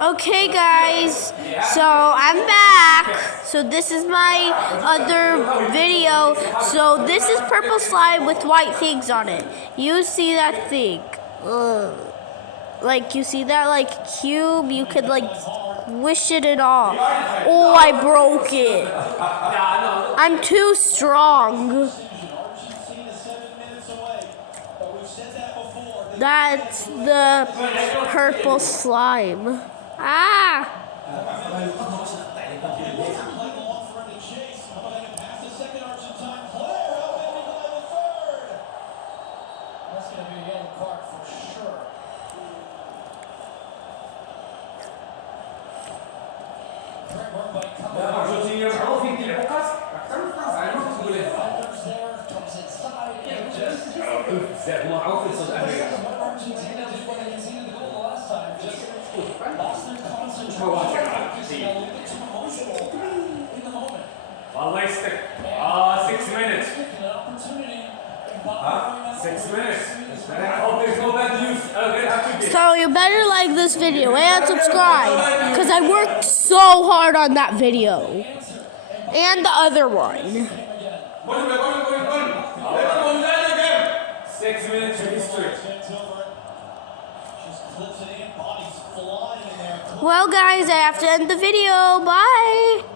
Okay guys, so I'm back. So this is my other video. So this is purple slime with white things on it. You see that thing? Like you see that like cube? You could like squish it and all. Oh, I broke it. I'm too strong. That's the purple slime. Ah! Wasted 6 minutes. 6 minutes. So you better like this video and subscribe, because I worked so hard on that video. And the other one. 6 minutes of history. Well guys, I have to end the video. Bye!